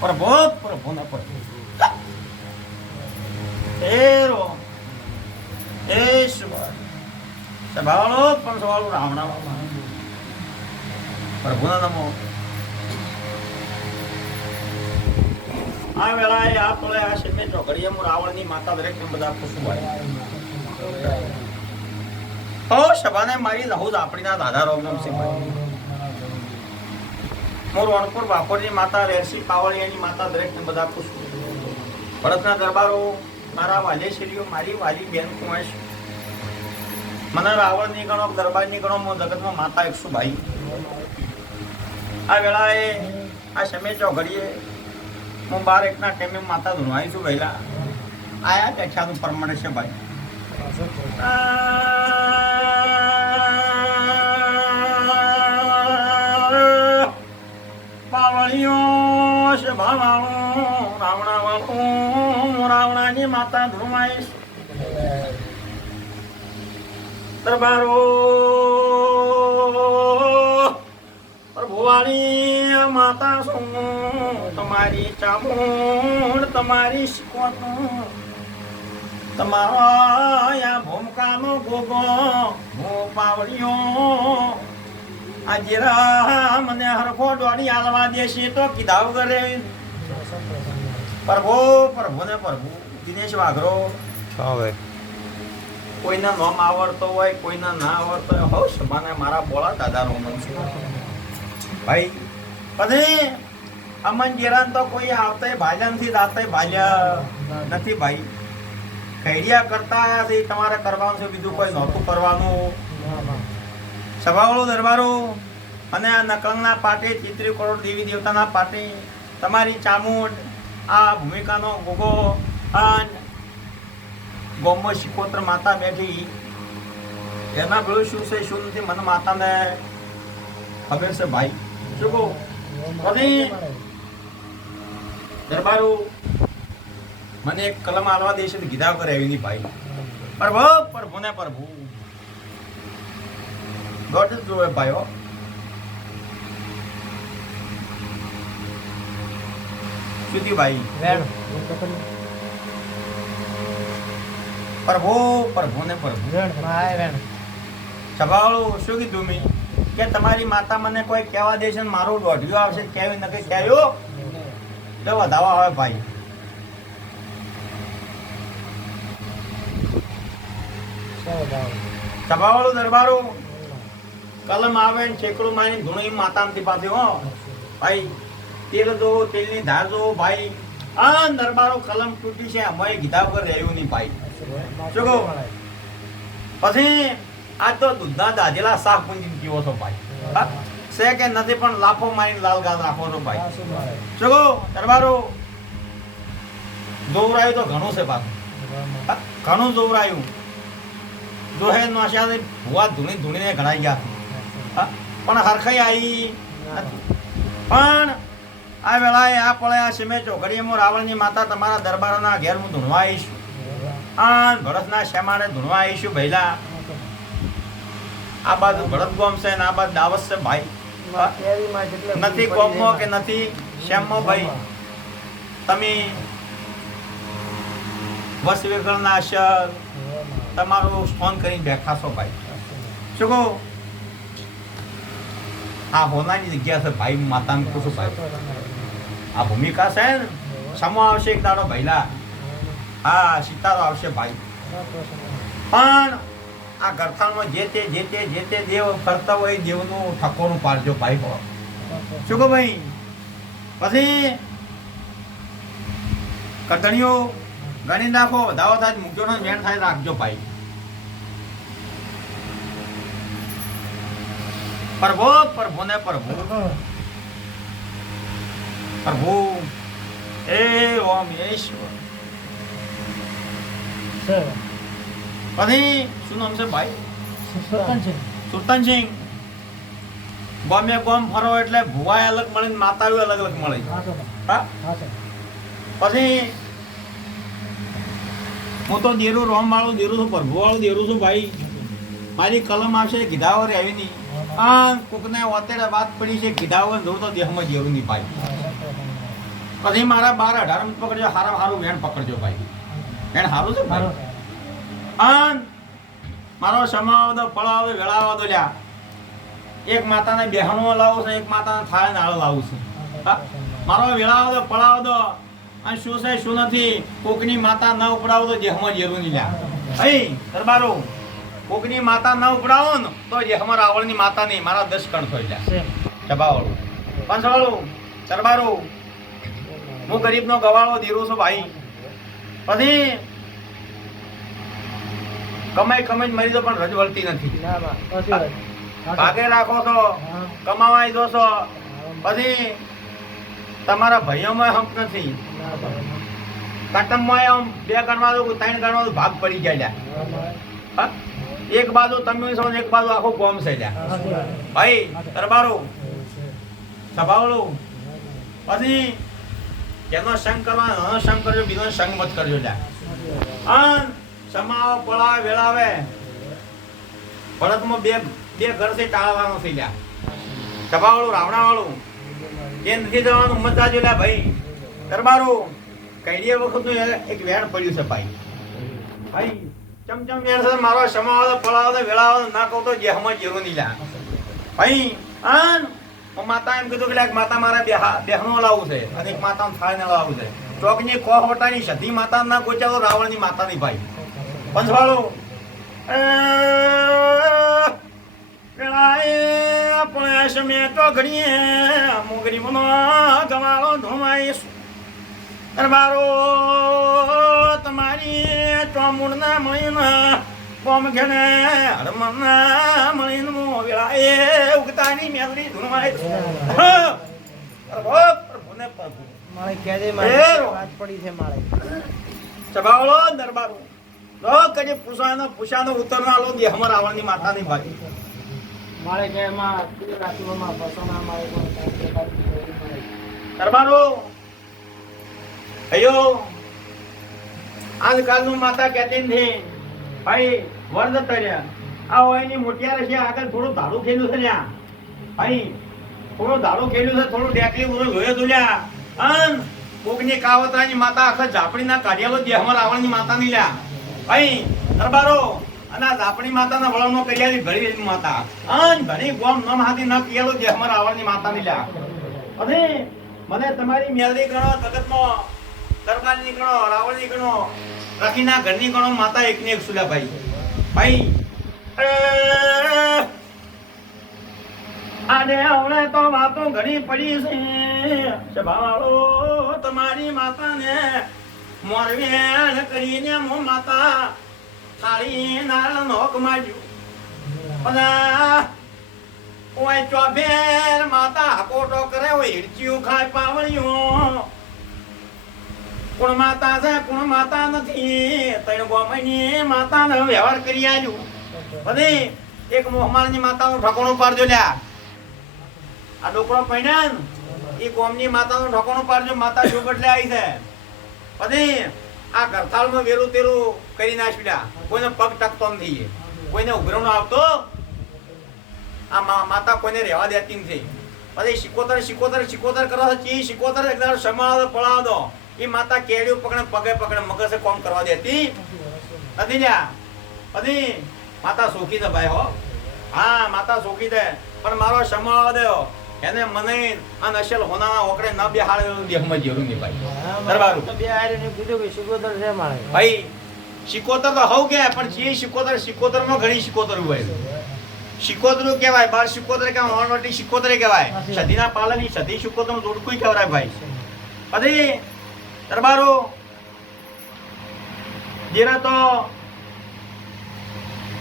પ્રભુ પ્રભુ ને પ્રભુ એરો ઈશ્વર સભાળો પણ સવાળું રાવણા પ્રભુના નમો આ વેળાએ આ તોલે આ શિમે ચોકડીએ હું રાવણની માતા દરેક બધા ખુશું વાળે ઓ સભાને મારી લહુજ આપણીના દાદા રોગનમ સિંહ મોર રણપુર બાપોરની માતા રેરસી પાવળિયાની માતા દરેકને બધા ખુશ ભરતના દરબારો મારા વાલેશ્રીઓ મારી વાલી બેન કુંવર મને રાવણ ની ગણો દરબાર ની ગણો હું જગતમાં માતા 100 ભાઈ આ વેળાએ આ સમય ચોઘડીએ હું 12 ટાઈમે માતા ધૂણવાઈ છું પહેલા આયા બેઠાનું પરમાનન્ટ છે ભાઈ પાવળીઓ છે ભાવાળું રાવણા વાળું રાવણાની માતા ધૂણવાઈ દરબારો પ્રભુવાણી માતા શું તમારી ચામુંડ તમારી શીખવતું તમારા ભૂમકાનો ગોગો હું પાવડીઓ આજે મને હરખો દોડી હાલવા દેશે તો કીધા વગરે પ્રભુ પ્રભુ ને પ્રભુ દિનેશ વાઘરો કોઈના નામ આવડતો હોય કોઈના ના આવડતો હોય હો સમાને મારા બોળા દાદા નો મન છે ભાઈ પછી અમન જેરાન તો કોઈ આવતા ભાલ્યા નથી દાતા ભાલ્યા નથી ભાઈ કૈડિયા કરતા તમારે કરવાનું છે બીજું કોઈ નહોતું કરવાનું સભાવાળો દરબારો અને આ નકલના પાટે 33 કરોડ દેવી દેવતાના પાટે તમારી ચામુંડ આ ભૂમિકાનો ગોગો અને ગોમો શિકોત્ર માતા બેઠી એના પેલું શું છે શું નથી મને માતાને ખબર છે ભાઈ શું કહું દરબારો મને એક કલમ આલવા દેશે તો કીધા કરે એવી નહીં ભાઈ પ્રભુ પ્રભુ ને પ્રભુ ગોડ જ જોવે ભાઈ હો સુધી ભાઈ પ્રભુ પ્રભુ ને પ્રભુ સભાવાળું શું કીધું મેં કે તમારી માતા મને કોઈ કહેવા દેશે ને મારું દોઢિયું આવશે કેવી નકે કહેવું તો વધાવા હોય ભાઈ સભાવાળું દરબારો કલમ આવે ને છેકડું મારી ધૂણી માતાની પાસે હો ભાઈ તેલ જો તેલની ધાર જો ભાઈ આ દરબારો કલમ તૂટી છે અમે કીધા વગર રહ્યું નહીં ભાઈ શું કહો પછી આ તો દૂધના દાજેલા શાક પૂંજી પીવો છો ભાઈ છે કે નથી પણ લાફો મારીને લાલ ગાલ રાખો છો ભાઈ શું કહો દરબારો જોવરાયું તો ઘણું છે પાછું ઘણું જોવરાયું દોહે નાશ્યા ભુવા ધૂણી ધૂણીને ઘડાઈ ગયા પણ હરખાઈ આવી પણ આ વેળાએ આ પળે આ સિમે ચોકડીમાં રાવણની માતા તમારા દરબારના ઘેર હું ધૂણવા આવીશું આ ભરતના શેમાને ધૂણવા આવીશું ભૈલા આ બાજુ ભરત ગોમ છે ને આ બાજુ દાવસ છે ભાઈ નથી કોમો કે નથી શ્યામો ભાઈ તમે વસ વેગળના અસર તમારું ફોન કરીને બેઠા છો ભાઈ શું કહો આ હોનાની જગ્યા છે ભાઈ માતાને પૂછું ભાઈ આ ભૂમિકા છે ને સમો આવશે એક દાડો ભૈલા હા સિતારો આવશે ભાઈ પણ આ ગરથાણમાં જે તે દેવ કરતા હોય દેવનું ઠકોનું પાડજો ભાઈ શું કહો ભાઈ પછી કટણીઓ ગણી નાખો દાવો થાય મૂક્યો ને વેણ થાય રાખજો ભાઈ પ્રભુ પ્રભુ ને પ્રભુ પ્રભુ એ ઓમ ઈશ્વર પછી શું નામ છે ભાઈ સુલતાનસિંહ ગોમે ગોમ ફરો એટલે ભુવાય અલગ મળે ને માતાઓ અલગ અલગ મળે પછી હું તો દેરું રોમ વાળું દેરું છું પ્રભુ વાળું દેરું છું ભાઈ મારી કલમ આવશે કીધા વગર આવી નહીં કોકને અત્યારે વાત પડી છે કીધા વગર જોર તો દેહમાં જેવું નહીં ભાઈ પછી મારા 12-18 પકડજો, હારું વેણ પકડજો ભાઈ. વેણ હારું છે ભાઈ. અન મારો સમાવ દો, પળાવ દો, વેળાવા દો લ્યા. એક માતાને બેહણો લાવું છે, એક માતાને થાળે નાળો લાવું છે. મારો વેળાવો દો, પળાવ દો. અને શું છે શું નથી, કોકની માતા ન ઉપડાવો તો જેહમાં જેરું નહીં લ્યા. અહીં દરબારો, કોકની માતા ન ઉપડાવો ને તો જેહમાં રાવણની માતા નહીં, મારા 10 કણ થઈ લ્યા. ચબાવાળું પંચવાળું દરબારો, હું ગરીબનો ગવાળો દીરું છું ભાઈ. પછી કમાઈ મરી દો પણ રજ વળતી નથી. ભાગે રાખો છો, કમાવાય દો છો, પછી તમારા ભાઈઓમાં હંપ નથી. કટમમાં આમ 2 ગણવા દો, 3 ગણવા દો, ભાગ પડી જાય. એક બાજુ તમે છો, એક બાજુ આખું ગોમ છે ભાઈ. દરબારો સભાવળો, પછી જેનો સંગ કરવાનો સંગ કરજો, બીજો સંગ મત કરજો લ્યા. સમાવ પળાવે વેળાવે ભરતમાં બે ઘરથી ટાળવાનો થઈ લ્યા. સભાવાળું રાવણાવાળું જે નથી જવાનું મત જાજો લ્યા ભાઈ. દરબારો કઈડિયા વખતનું એક વેણ પડ્યું છે ભાઈ. ભાઈ ચમચમ વેણ છે મારો. સમાવ પળાવે વેળાવે ના કહું તો જેહમાં જેરું નહીં લ્યા ભાઈ. માતા એમ કીધું કે માતા મારા બેહણો લાવવું છે અને એક માતા થાળને લાવવું છે. ચોકની કોહવટાની સધી માતા ના ગોચાવો, રાવણની માતા ની ભાઈ. પંચવાળો આપણે સમય તો ઘડીએ મોગરી મનો ગવાળો ધોમાઈશ. દરબારો તમારી ચોમૂળ ના મળીને બોમ ઘેને હરમના મળીને મો વેળાએ ઉગતાની મેલડી ધૂમાય. પ્રભુને પ્રભુ માળે કેજે માળે વાત પડી છે માળે. ચબાવળો દરબારો રો કજે પૂછાનો ઉત્તર ના લો દે હમર રાવણની માતાની ભાઈ. માળે કે માં રાતુમાં બસોના માળે દરબારો અયો આજકાલનું માતા કહેતી નથી ભાઈ વર્દ તર્યા. આ ઓયની મોટિયા છે, આગળ થોડું ધાડું ખેલ્યું છે લ્યા ભાઈ. થોડું ધાડું ખેલ્યું છે, થોડું ડેકલી ઉરો જોયો તો લ્યા. અન કોકની કાવતરાની માતા આખા ઝાપડીના કાઢિયાલો જે હમર રાવણની માતાની લ્યા ભાઈ. દરબારો અને આ ઝાપડી માતાના વળણનો કર્યાલી ઘડી માતા અન ઘણી ગોમ ન હાથી ન પિયાલો જે હમર રાવણની માતાની લ્યા. અને મને તમારી મેલડી ગણો, જગતમાં દરબારની ગણો, રાવણની ગણો, રખીના ઘરની ગણો, માતા એકની એક સુલા ભાઈ. ભાઈ આને હમણે તો વાતો ઘણી પડી છે. સભાવાળો તમારી માતાને મોરવેણ કરીને મો માતા થાળી નાળ નોક માર્યું. બધા ઓય ચોભેર માતા કોટો કરે, ઓય હિડચિયું ખાય પાવણિયું. કોણ માતા છે કોણ માતા નથી, 3 ગોમની માતાનો વ્યવહાર કરી આવ્યું. બધી એક મોહમાળની માતાનું ઠકોણું પાડજો લ્યા. આ ડોકરો પૈણાન એ ગોમની માતાનું ઠકોણું પાડજો. માતા જો બદલે આવી છે. બધી આ ગરથાળમાં વેરું તેરું કરી નાખ્યું. કોઈને પગ ટકતો નથી, કોઈને ઉભરો ન આવતો. આ માતા કોઈને રહેવા દેતી નથી. પછી શિકોતર કરો છે. શિકોતર એકદમ સમાવ પડાવ દો. એ માતા કેડિયું પકડે પગે મગસે કોમ કરવા દેતી નથી લ્યા. પછી માતા સુખી છે ભાઈ હો. હા માતા સુખી છે, પણ મારો સમાવ દેવો એને મને આ નશેલ હોનાના ઓકડે ન બેહાડે દેહમાં જેરું નહીં ભાઈ. દરબારું તો બે આરે ને કીધું કે શિકોતર છે માળે ભાઈ. શિકોતર તો હવ ગયા, પણ જે શિકોતરમાં ઘણી શિકોતર હોય. શિકોતરું કહેવાય, બાર શિકોતર કહેવાય, ઓણવટી શિકોતર કહેવાય, સધીના પાલની સધી શિકોતરનું જોડકું કહેવાય ભાઈ. પછી દરબારો જેરા તો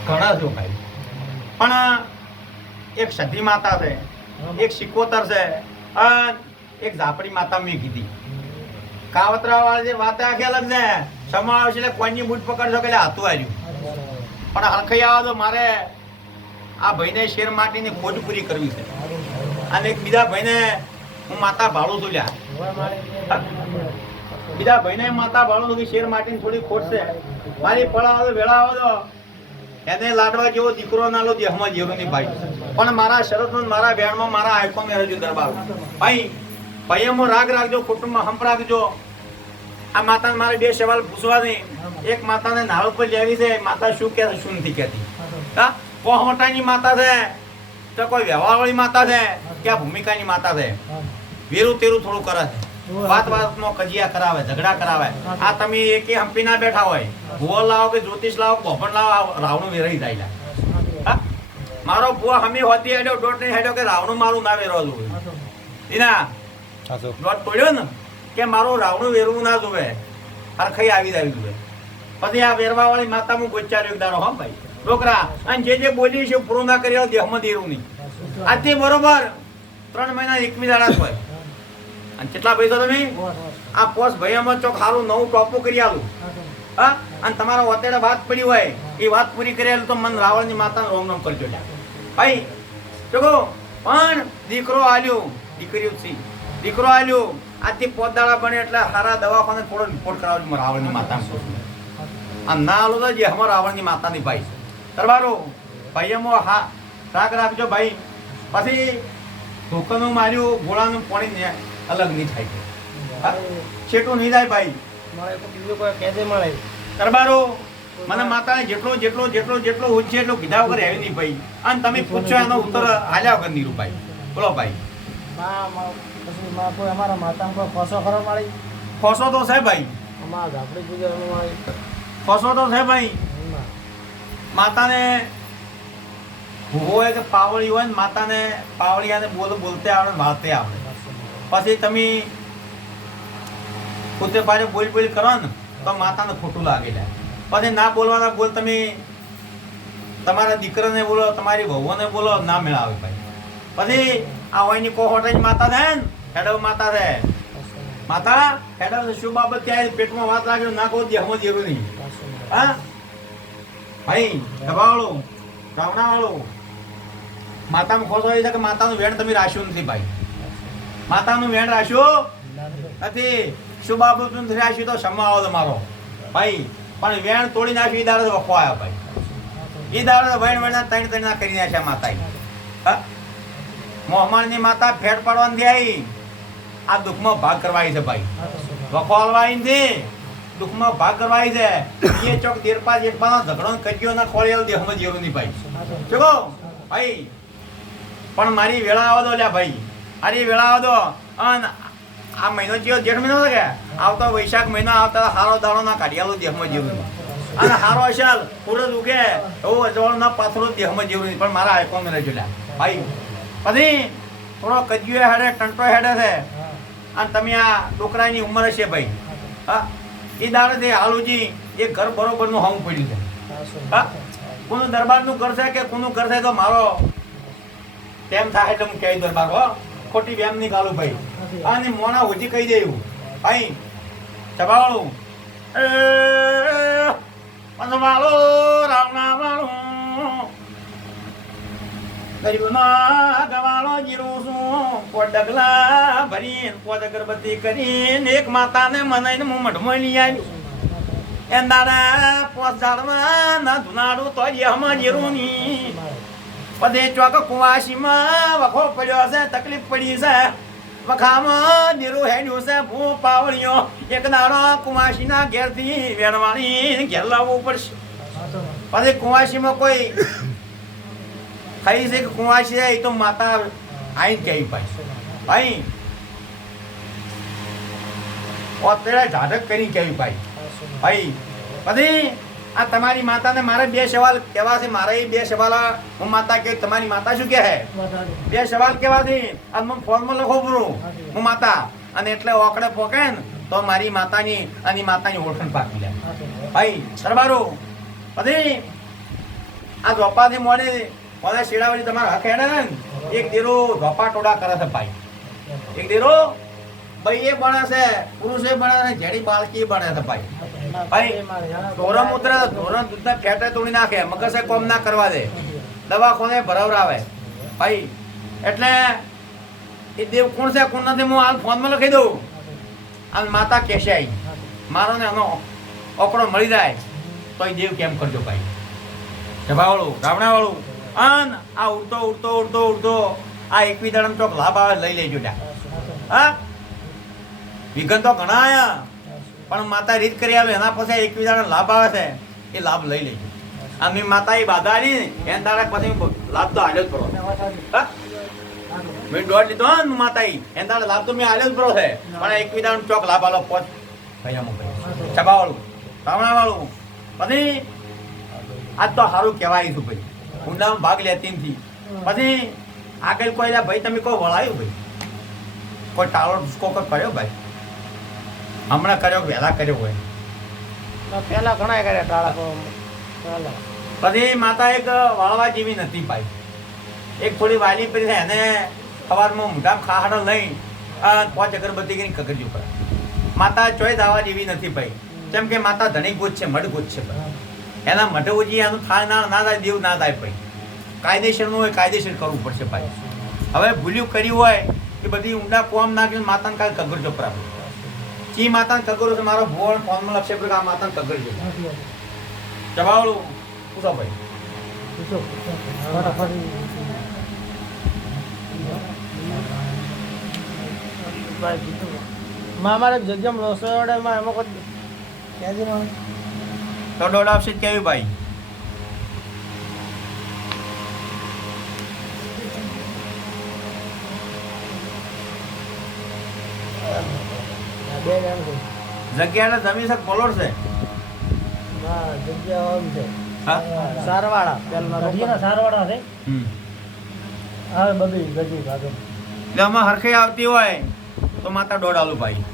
ઘણા છો ભાઈ, પણ એક સધી માતા છે, એક શિકોતર છે, અને એક ઝાપડી માતા મેં કીધી. કાવતરા વાળી જે વાત આખી અલગ છે. સમાવ છે એટલે કોઈની બૂટ પકડશો કે હાથું આવ્યું. પણ હરખાઈ આવો તો મારે આ ભાઈને શેર માટીની ખોજ પૂરી કરવી છે. અને એક બીજા ભાઈને હું માતા ભાડું છું લ્યા. બીજા ભાઈને માતા ભાડું છું, શેર માટીની થોડી ખોટ છે. મારી પળાવો વેળા આવો એને લાડવા જેવો દીકરો ના લો દેહમાં જેવો નહીં ભાઈ. પણ મારા શરત મારા બેણમાં મારા આંખો મેં રજૂ દરબાર ભાઈ ભાઈઓમાં રાગ રાખજો, કુટુંબમાં હંપ રાખજો. આ માતાને મારે બે સવાલ પૂછવા નહીં. એક માતાને નાળ પર લેવી છે, માતા શું કહે શું નથી કહેતી. હા, પોહમટાની માતા છે તો કોઈ વ્યવહારવાળી માતા છે કે આ ભૂમિકાની માતા છે. વેરું તેરું થોડું કરે છે, વાત વાતમાં કજિયા કરાવે, ઝઘડા કરાવે. આ તમે એકે હંપી ના બેઠા હોય, ભૂવો લાવો કે જ્યોતિષ લાવો, ભોપણ લાવો, રાવણું વેરાઈ જાય. હા, મારો ભૂવા હમી હોતી હેડ્યો, દોટ નહીં હેડ્યો કે રાવણું મારું ના વેરવા જોવે. એના દોટ તોડ્યો ને કે મારું રાવણું વેરવું ના જોવે, હરખાઈ આવી જાય જોવે. પછી આ વેરવા વાળી માતા હું ગોચાર્યો દાડો. હા ભાઈ છોકરા, અને જે બોલી છે પૂરું ના કરી દેહમાં દેરું નહીં. આજથી બરોબર 3 મહિના 21 દાડા હોય. અને કેટલા પૈસા તમે આ પોસ ભાઈઓમાં ચોક સારું નવું ટોપું કરી આલું. હા, અને તમારા વતેડે વાત પડી હોય એ વાત પૂરી કરી આલું તો મન રાવણની માતાને રોમ રોમ કરજો ભાઈ. ચોકો પણ દીકરો આલ્યો, દીકરીઓ છે, દીકરો આલ્યો. આજથી 5 દાડા બને એટલે સારા દવાખાને થોડો રિપોર્ટ કરાવજો રાવણની માતાને. આ ના આલો તો જે અમારા રાવણની માતાની ભાઈ કરવારો ભાઈઓમાં હા રાગ રાખજો ભાઈ. પછી ધોકાનું માર્યું, ગોળાનું પાણી અલગ નહીં થાય, છેટું નહીં જાય ભાઈ. મારે તો બીજું કોઈ કહેજે મળે કરબારો મને માતાને જેટલો જેટલો જેટલો જેટલો ઉચ્ચે એટલો કીધા વગર આવી નહીં ભાઈ. અને તમે પૂછો એનો ઉત્તર હાલ્યા વગર નીરું ભાઈ. બોલો ભાઈ. પછી કોઈ અમારા માતામાં કોઈ ફસો ખરો મારી? ફસો તો છે ભાઈ, અમારા ઝાપડી ગુજરવાનું મારી ફસો તો છે ભાઈ. માતાને હોય કે પાવળી હોય ને માતાને પાવળિયાને બોલતે આવડે, વાળતે આવડે. પછી તમે પોતે પાછો બોલ કરો ને તો માતાને ખોટું લાગે. પછી ના બોલવાના બોલ તમે તમારા દીકરાને બોલો, તમારી વહુને બોલો, ના મેળાવે ભાઈ. પછી આ હોયની કોહોટાની માતા છે ને, હેડવ માતા છે. માતા હેડવ શું બાબત ક્યાંય પેટમાં વાત લાગ્યો ના કહો દેહમાં જેવું નહીં. હા ભાઈ દબાવાળો રાવણાવાળો માતામાં ખોસો એ છે કે માતાનું વેણ તમે રાખ્યું નથી ભાઈ. માતાનું વેણ રાખ્યું નથી, શું બાબત નથી રાખ્યું તો ક્ષમા આવો તમારો ભાઈ. પણ વેણ તોડી નાખ્યું એ દાડે વખો આવ્યા ભાઈ. એ દાડે વેણ વેણ 3 કરી નાખ્યા માતાએ. હા, મોહમાનની માતા ફેટ પાડવાની આવી, આ દુઃખમાં ભાગ કરવાય છે ભાઈ. વખો હલવાઈ નથી, દુઃખમાં ભાગ કરવાય છે. એ ચોક દેરપા જેઠપાનો ઝઘડો કજ્યો ના ખોળેલ દેહમાં જેવું નહીં ભાઈ. ચલો ભાઈ, પણ મારી વેળા આવવા દો લ્યા ભાઈ, મારી વેળા આવવા દો. અને આ મહિનો જેવો જેઠ મહિનો કે આવતો વૈશાખ મહિનો આવતા હારો દાડો ના કાઢિયાલો દેહમાં જેવું નહીં. અને હારો અસલ પૂરજ ઉગે એવું અજવાળ ના પાથરો દેહમાં જેવું નહીં. પણ મારા આઈકોન રહેજો લ્યા ભાઈ. પછી થોડો કજ્યો હેડે, ટંટો હેડે છે. અને તમે આ છોકરાની ઉંમર હશે ભાઈ. હા, એ દાડે હાલુજી એ ઘર બરોબરનું હાવું પડ્યું છે. હા, કોનું દરબારનું ઘર છે કે કોનું ઘર છે તો મારો તેમ થાય એટલે હું કહી દરબાર હો ખોટી વેમ નહીં ગાલું ભાઈ. અને મોણા હોજી કહી દેવું ભાઈ. ચબાવાળું પંચવાળો રાવણા વાળું ગરીબના ગવાળો જીરું છું, પોટ ડગલા ભરીને પોત અગરબત્તી કરીને એક માતાને મનાઈને હું મઢમાં લઈ આવ્યું. એ દાડા 5 દાડમાં ના ધુનાડું તો હમાં જીરું ની. બધે ચોક કુવાસીમાં વખો પડ્યો છે, તકલીફ પડી છે. વખામાં જીરું હેડ્યું છે, ભૂ પાવળીઓ. એક દાડો કુવાસીના ઘેરથી વેણવાણી ઘેર લાવવું પડશે. પછી કુવાસીમાં કોઈ ખાઈ છે કે કુવાસી છે એ તો માતા આવીને કહી ભાઈ. અત્યારે ઝાડક કરી કહ્યું ભાઈ. પછી આ તમારી માતાને મારે 2 સવાલ કહેવા છે. મારે 2 સવાલ હું માતા કે તમારી માતા શું કહે 2 સવાલ કહેવા છે. અને મને ફોનમાં લખો પૂરું હું માતા. અને એટલે ઓકડે પોકે ને તો મારી માતાની અને માતાની ઓળખાણ પાકી લે ભાઈ. સરબારો પછી આ ધોપાથી મોડે મને શેડાવાળી તમારા હક હેડે ને એક દેરો ધોપા ટોડા કરે છે ભાઈ. એક દેરો ભાઈ એ બને છે, પુરુષે બને છે, જેડી બાળકી બને છે ભાઈ. ભાઈ ધોરણ ઉતરે ધોરણ દૂધના ફેટે તોડી નાખે, મગસે કોમ ના કરવા દે, દવાખાને ભરાવરાવે ભાઈ. એટલે એ દેવ કોણ છે કોણ નથી હું હાલ ફોનમાં લખી દઉં. અને માતા કહેશે આવી મારો ને એનો ઓકડો મળી જાય તો એ દેવ કેમ કરજો ભાઈ. જભાવાળું રાવણાવાળું અન આ ઉડતો આ 21 દાડમ ચોક લાભ આવે લઈ લેજો. હા, વિઘન તો ઘણા આયા પણ માતા રીત કરી આવે એના પછી એકબીજાનો લાભ આવે છે એ લાભ લઈ લેજો. આમની માતા એ બાધા આલી ને એના દાડા પછી લાભ તો આલ્યો જ પડો. હા? મેં દોડ લીધો ને માતા એના દાડા લાભ તો મેં આલ્યો જ પડો છે પણ એકબીજાનો ચોક લાભ આલો પોચ ભાઈ અમુક છબાવાળું સામણાવાળું પછી આજ તો સારું કહેવાય છું ભાઈ ઊંડામાં ભાગ લેતી નથી. પછી આગળ કોઈ ભાઈ તમે કોઈ વળાયું ભાઈ કોઈ ટાળો ઢુસકો કોઈ કર્યો ભાઈ હમણાં કર્યો વહેલા કર્યો હોય પેલા ઘણા કર્યા ટાળા પહેલા. પછી માતા એક વાળવા જેવી નથી ભાઈ. એક થોડી વાલી પડી છે એને સવારમાં મોઢામાં ખાહડો લઈ 5 અગરબત્તી કરીને કગરજો કરે. માતા ચોય દાવા જેવી નથી ભાઈ. કેમ કે માતા ધણી ગોત છે મઢ ગોત છે ભાઈ. એના મઢ ઉજી એનું થાય ના થાય દેવ ના થાય ભાઈ. કાયદેસરનું હોય કાયદેસર કરવું પડશે ભાઈ. હવે ભૂલ્યું કર્યું હોય કે બધી ઊંડા કોમ નાખીને માતાને કાલે કગરજો પ્રાપ્ત ચી માતાને કગરો છે મારો ભોળ ફોનમાં લખશે કે આ માતાને કગરજો જવાળું પૂછો ભાઈ. મારે જગ્યા રસોડામાં એમાં કોઈ ક્યાંથી તો દોડ આપશે કેવી ભાઈ. બે જણ છે. જગ્યાને જમી શક બોલોડ છે. હા જગ્યા આમ છે. હા સારવાળા પેલા સારવાળા છે. હા બધી ગજી ભાગે એટલે આમાં હરખે આવતી હોય તો માતા દોડ આલું ભાઈ.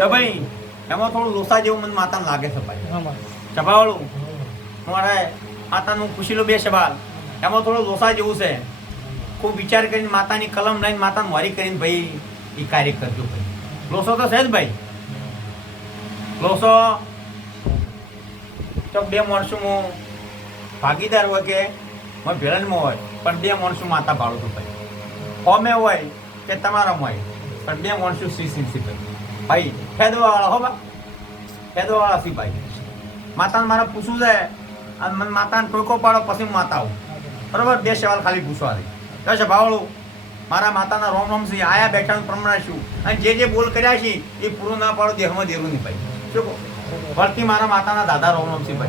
તો ભાઈ એમાં થોડું લોસા જેવું મને માતાને લાગે છે ભાઈ. સભાવાળું મારે માતાનું પૂછેલું 2 સવાલ એમાં થોડું લોસા જેવું છે. ખૂબ વિચાર કરીને માતાની કલમ લઈને માતાને વારી કરીને ભાઈ એ કાર્ય કરજો ભાઈ. લોસો તો છે જ ભાઈ. લોસો તો 2 માણસોમાં ભાગીદાર હોય કે મને ભેળનમાં હોય પણ 2 માણસો માતા ભાડું છું ભાઈ. હોમે હોય કે તમારામાં હોય પણ 2 માણસો સી ભાઈ ફેદવાવાળા હો બા ફેદવાવાળા સી ભાઈ. માતાને મારે પૂછવું છે અને મને માતાને ટોકો પાડો પછી હું માતા આવું બરાબર. 2 સવાલ ખાલી પૂછવા દે કશે ભાવળું મારા માતાના રોમ રોમ છે આયા બેઠાનું પ્રમાણ શું અને જે બોલ કર્યા છે એ પૂરું ના પાડો દેહમાં દેવું નહીં ભાઈ. શું કહો? વળતી મારા માતાના દાદા રોમ રોમ છે ભાઈ.